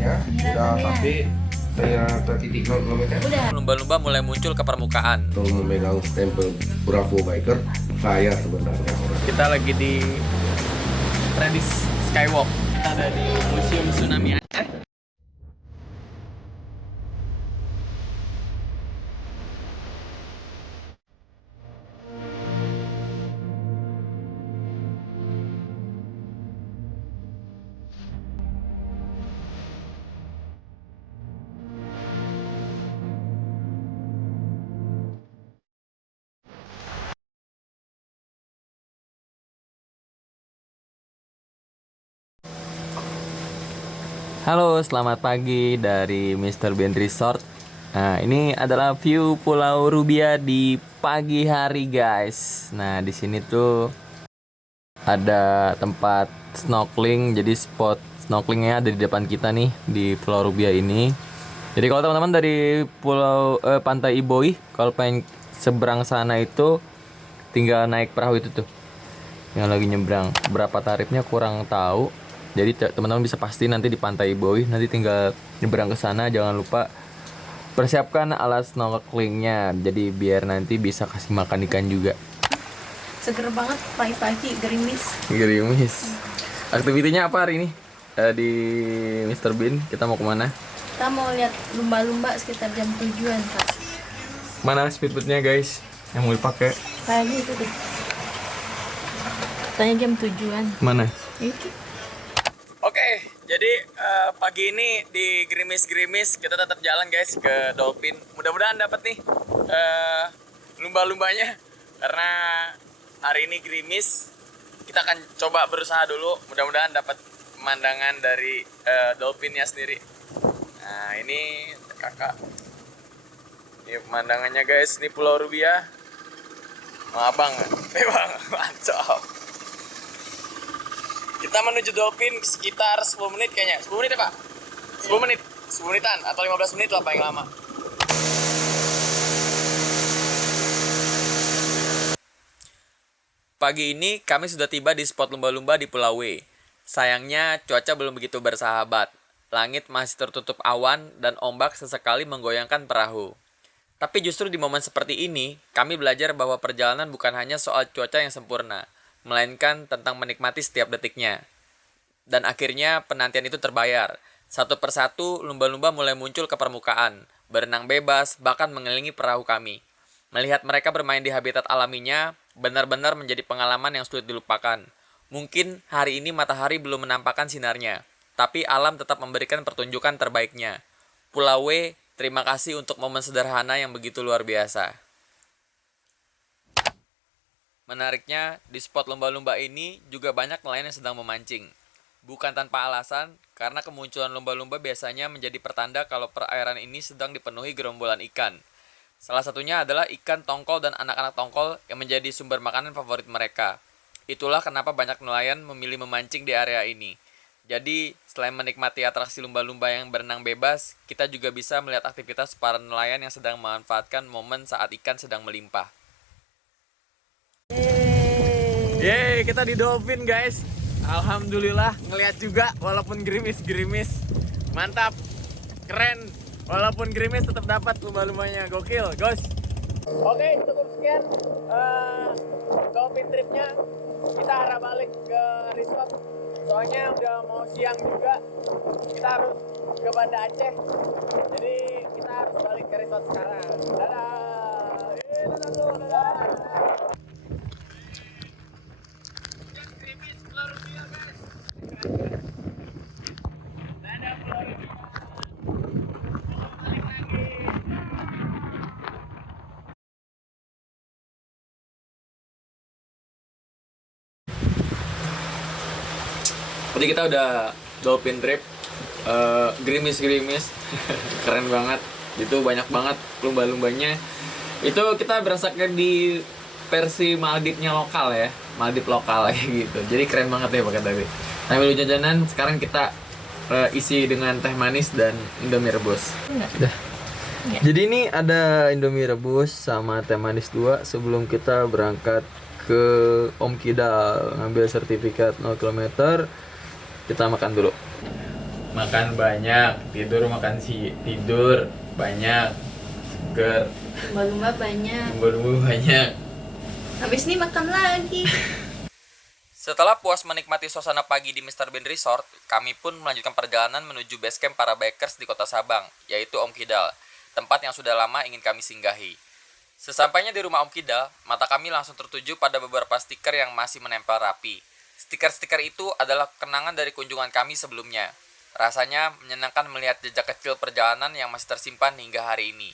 ya. Sudah sampai ke titik 0 km. Lumba-lumba mulai muncul ke permukaan. Kalau memegang stempel Bravo Biker, saya sebenarnya orang. Kita lagi di Tradis Skywalk. Kita ada di Museum Tsunami Aceh. Halo, selamat pagi dari Mr. Bean Resort. Nah, ini adalah view Pulau Rubia di pagi hari, guys. Nah, di sini tuh ada tempat snorkeling. Jadi spot snorkelingnya ada di depan kita nih di Pulau Rubia ini. Jadi kalau teman-teman dari Pantai Iboi, kalau pengen seberang sana itu tinggal naik perahu itu tuh yang lagi nyebrang. Berapa tarifnya kurang tahu. Jadi teman-teman bisa pasti nanti di Pantai Iboi, nanti tinggal nyebrang ke sana. Jangan lupa persiapkan alat snorkelingnya, jadi biar nanti bisa kasih makan ikan juga. Seger banget pagi-pagi, gerimis. Gerimis. Aktivitinya apa hari ini? Di Mr. Bean kita mau kemana? Kita mau lihat lumba-lumba sekitar jam 7-an, Kak. Mana speedboatnya, guys? Yang mau dipakai? Kayaknya itu deh. Katanya jam 7-an. Mana? Itu. Oke, jadi pagi ini di gerimis-gerimis kita tetap jalan, guys, ke Dolphin. Mudah-mudahan dapat nih lumba-lumbanya, karena hari ini gerimis. Kita akan coba berusaha dulu, mudah-mudahan dapat pemandangan dari Dolphinnya sendiri. Nah, ini kakak. Ini pemandangannya, guys. Ini Pulau Rubia. Abang, bang, mantap. Kita menuju Dolphin sekitar 10 menit kayaknya. 10 menit ya, Pak? 10 menit. 10 menitan atau 15 menit lah paling lama. Pagi ini kami sudah tiba di spot lumba-lumba di Pulau W. Sayangnya cuaca belum begitu bersahabat. Langit masih tertutup awan dan ombak sesekali menggoyangkan perahu. Tapi justru di momen seperti ini, kami belajar bahwa perjalanan bukan hanya soal cuaca yang sempurna, melainkan tentang menikmati setiap detiknya. Dan akhirnya penantian itu terbayar. Satu persatu lumba-lumba mulai muncul ke permukaan, berenang bebas, bahkan mengelilingi perahu kami. Melihat mereka bermain di habitat alaminya, benar-benar menjadi pengalaman yang sulit dilupakan. Mungkin hari ini matahari belum menampakkan sinarnya, tapi alam tetap memberikan pertunjukan terbaiknya. Pulau W, terima kasih untuk momen sederhana yang begitu luar biasa. Menariknya, di spot lumba-lumba ini juga banyak nelayan yang sedang memancing. Bukan tanpa alasan, karena kemunculan lumba-lumba biasanya menjadi pertanda kalau perairan ini sedang dipenuhi gerombolan ikan. Salah satunya adalah ikan tongkol dan anak-anak tongkol yang menjadi sumber makanan favorit mereka. Itulah kenapa banyak nelayan memilih memancing di area ini. Jadi, selain menikmati atraksi lumba-lumba yang berenang bebas, kita juga bisa melihat aktivitas para nelayan yang sedang memanfaatkan momen saat ikan sedang melimpah. Yeay, kita di Dolphin, guys. Alhamdulillah ngeliat juga walaupun gerimis-gerimis. Mantap. Keren. Walaupun gerimis tetap dapat lumba-lumbanya. Gokil, guys. Oke, cukup sekian Dolphin tripnya. Kita arah balik ke resort. Soalnya udah mau siang juga. Kita harus ke Banda Aceh. Jadi kita harus balik ke resort sekarang. Dadah. Dadah. Jadi kita udah Dolphin trip, gerimis-gerimis, keren banget. Itu banyak banget lumba-lumbanya. Itu kita berasakan di versi Maldivnya lokal ya, Maldiv lokal kayak gitu. Jadi keren banget ya pakai tadi. Sambil jajanan, sekarang kita isi dengan teh manis dan Indomie rebus. Udah. Jadi ini ada Indomie rebus sama teh manis 2 sebelum kita berangkat ke Om Kidal ngambil sertifikat 0 km. Kita makan dulu. Makan banyak, tidur banyak, seger, Lumba-lumba banyak. lumba-lumba banyak. Habis ini makan lagi. Setelah puas menikmati suasana pagi di Mr. Bean Resort, kami pun melanjutkan perjalanan menuju base camp para bikers di kota Sabang, yaitu Om Kidal, tempat yang sudah lama ingin kami singgahi. Sesampainya di rumah Om Kidal, mata kami langsung tertuju pada beberapa stiker yang masih menempel rapi. Stiker-stiker itu adalah kenangan dari kunjungan kami sebelumnya. Rasanya menyenangkan melihat jejak kecil perjalanan yang masih tersimpan hingga hari ini.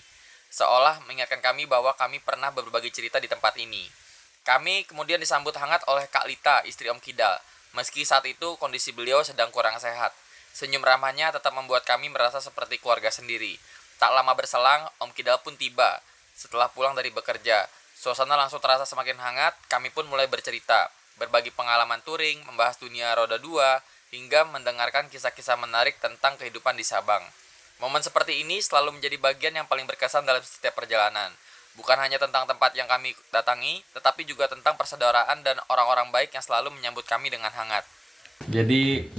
Seolah mengingatkan kami bahwa kami pernah berbagi cerita di tempat ini. Kami kemudian disambut hangat oleh Kak Lita, istri Om Kidal. Meski saat itu kondisi beliau sedang kurang sehat. Senyum ramahnya tetap membuat kami merasa seperti keluarga sendiri. Tak lama berselang, Om Kidal pun tiba. Setelah pulang dari bekerja, suasana langsung terasa semakin hangat. Kami pun mulai bercerita, berbagi pengalaman touring, membahas dunia roda 2, hingga mendengarkan kisah-kisah menarik tentang kehidupan di Sabang. Momen seperti ini selalu menjadi bagian yang paling berkesan dalam setiap perjalanan. Bukan hanya tentang tempat yang kami datangi, tetapi juga tentang persaudaraan dan orang-orang baik yang selalu menyambut kami dengan hangat. Jadi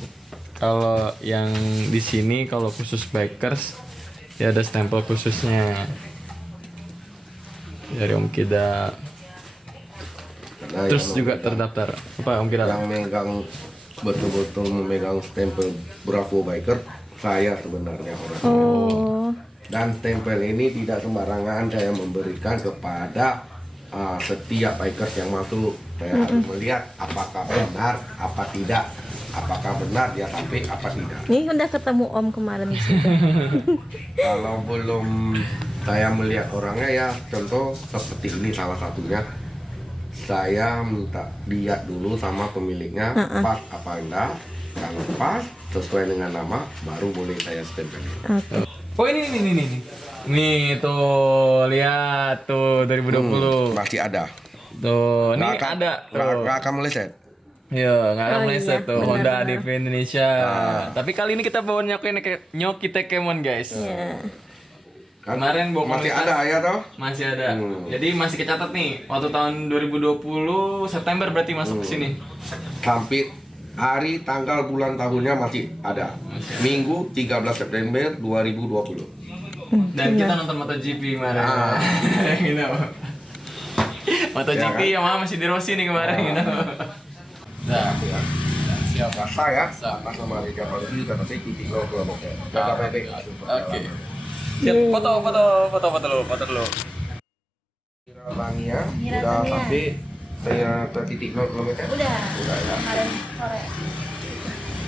kalau yang di sini kalau khusus bikers ya ada stempel khususnya dari Om Kidal. Nah, Terus yang juga terdaftar apa Om Kidal? yang megang betul-betul memegang stempel Bravo Biker saya sebenarnya orangnya. Oh, Dan stempel ini tidak sembarangan saya memberikan kepada setiap bikers yang masuk. Saya harus melihat apakah benar, apa tidak. Apakah benar dia sampai, apa tidak. ini udah ketemu Om kemarin di situ. Kalau belum saya melihat orangnya ya contoh seperti ini salah satunya. Saya minta lihat dulu sama pemiliknya pas apa enggak. Kalau pas sesuai dengan nama baru boleh saya stempel. Oh ini. Nih tuh lihat tuh 2020. Masih ada. Tuh, ini Nggak akan- ada tuh. nggak akan meleset. Iya, nggak akan Oh, meleset iya, tuh benar, Honda benar. ADV Indonesia. Tapi kali ini kita bawa nyoki Tekemon guys. Ya. Kan Kemarin bawa masih komunitas. ada ya toh? Masih ada. Hmm. Jadi masih kecatat nih waktu tahun 2020 September berarti masuk ke sini. Sampai hari, tanggal, bulan, tahunnya masih ada. Minggu 13 September 2020. Dan kita nonton MotoGP kemarin. Gitu. MotoGP Ya, yang mana masih di Rossi nih kemarin gitu. Nah, siap. Rasa ya, atas nama Liga Polisi dan nanti titik 0 km. Jaga baik. Oke. Siap, foto dulu. Tania Mira udah Tania. sampai saya ke titik 0 km. Udah. Udah ya. Kemarin sore.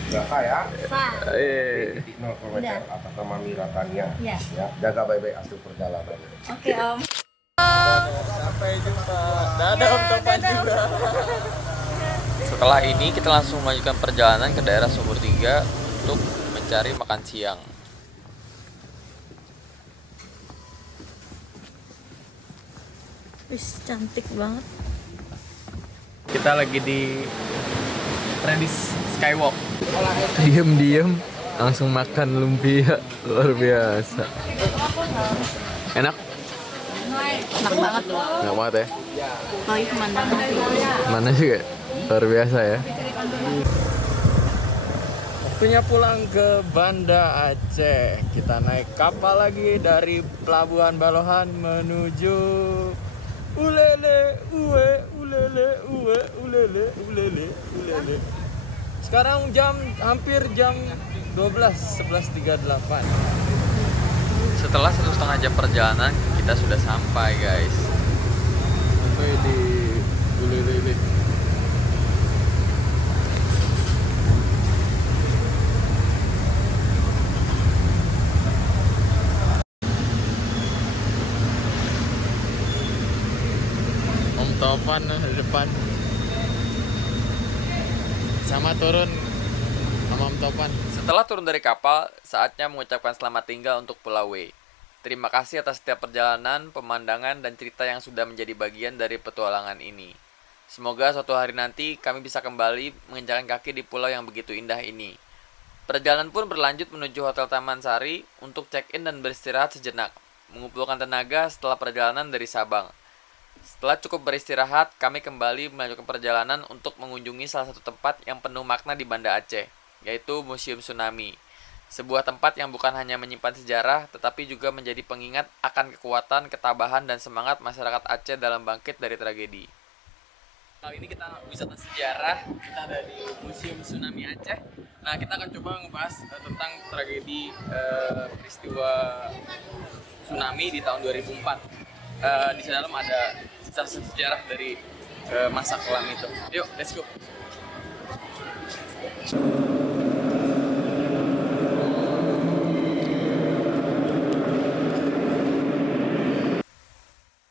Berapa ya? Pak. Titik 0 km Udah. atas nama Mira Tania. Iya. Ya, jaga baik-baik hasil perjalanan. Oke Om. Sampai jumpa. Dadah Om Topan juga. Setelah ini kita langsung melanjutkan perjalanan ke daerah Sumur 3 untuk mencari makan siang. Wis, cantik banget. Kita lagi di Tradis Skywalk. Diem langsung makan lumpia luar biasa. Enak? Enak banget. Enak banget ya. Lagi pemandangan. Mana juga luar biasa ya. Waktunya pulang ke Banda Aceh. Kita naik kapal lagi dari Pelabuhan Balohan menuju Ulele, ulele. Sekarang hampir jam 11:38. Setelah 1,5 jam perjalanan, kita sudah sampai, guys. Sampai di Ulele. Om Topan di depan. Sama turun sama Om Topan. Setelah turun dari kapal, saatnya mengucapkan selamat tinggal untuk Pulau W. Terima kasih atas setiap perjalanan, pemandangan, dan cerita yang sudah menjadi bagian dari petualangan ini. Semoga suatu hari nanti kami bisa kembali menginjakan kaki di pulau yang begitu indah ini. Perjalanan pun berlanjut menuju Hotel Taman Sari untuk check-in dan beristirahat sejenak, mengumpulkan tenaga setelah perjalanan dari Sabang. Setelah cukup beristirahat, kami kembali melanjutkan perjalanan untuk mengunjungi salah satu tempat yang penuh makna di Banda Aceh, yaitu Museum Tsunami. Sebuah tempat yang bukan hanya menyimpan sejarah, tetapi juga menjadi pengingat akan kekuatan, ketabahan, dan semangat masyarakat Aceh dalam bangkit dari tragedi. Kali ini kita wisata sejarah, kita ada di Museum Tsunami Aceh. Nah, kita akan coba ngebahas tentang tragedi peristiwa tsunami di tahun 2004. Di dalam ada sejarah dari masa kelam itu. Yuk, let's go.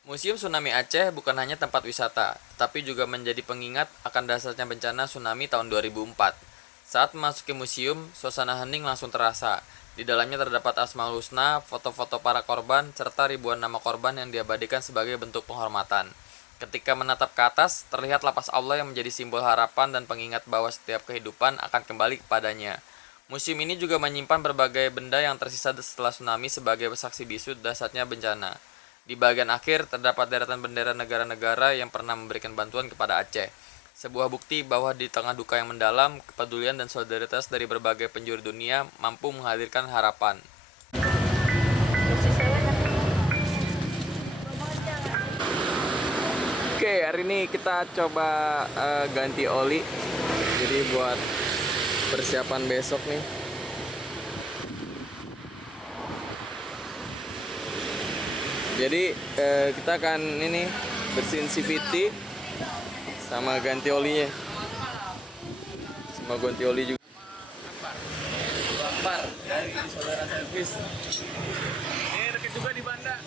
Museum Tsunami Aceh bukan hanya tempat wisata, tetapi juga menjadi pengingat akan dasarnya bencana tsunami tahun 2004. Saat memasuki museum, suasana hening langsung terasa. Di dalamnya terdapat Asmaul Husna, foto-foto para korban, serta ribuan nama korban yang diabadikan sebagai bentuk penghormatan. Ketika menatap ke atas, terlihat lapas Allah yang menjadi simbol harapan dan pengingat bahwa setiap kehidupan akan kembali kepadanya. Museum ini juga menyimpan berbagai benda yang tersisa setelah tsunami sebagai saksi bisu dahsyatnya bencana. Di bagian akhir terdapat deretan bendera negara-negara yang pernah memberikan bantuan kepada Aceh. Sebuah bukti bahwa di tengah duka yang mendalam, kepedulian dan solidaritas dari berbagai penjuru dunia mampu menghadirkan harapan. Oke, hari ini kita coba ganti oli. Jadi buat persiapan besok nih. Jadi kita akan ini bersihin CVT sama ganti olinya. Sama ganti oli juga. Lapar dari saudara servis. Ini deket juga di Banda.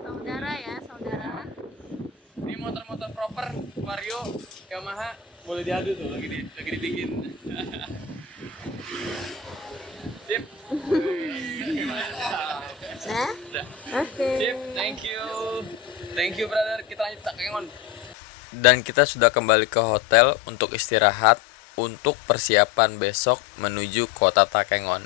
Saudara ya, saudara. Ini motor-motor proper Vario Yamaha boleh diadu tuh lagi dibikin. Sip. Nah, oke. Sip, thank you brother. Kita lanjut tak Kengon. Dan kita sudah kembali ke hotel untuk istirahat untuk persiapan besok menuju kota Takengon.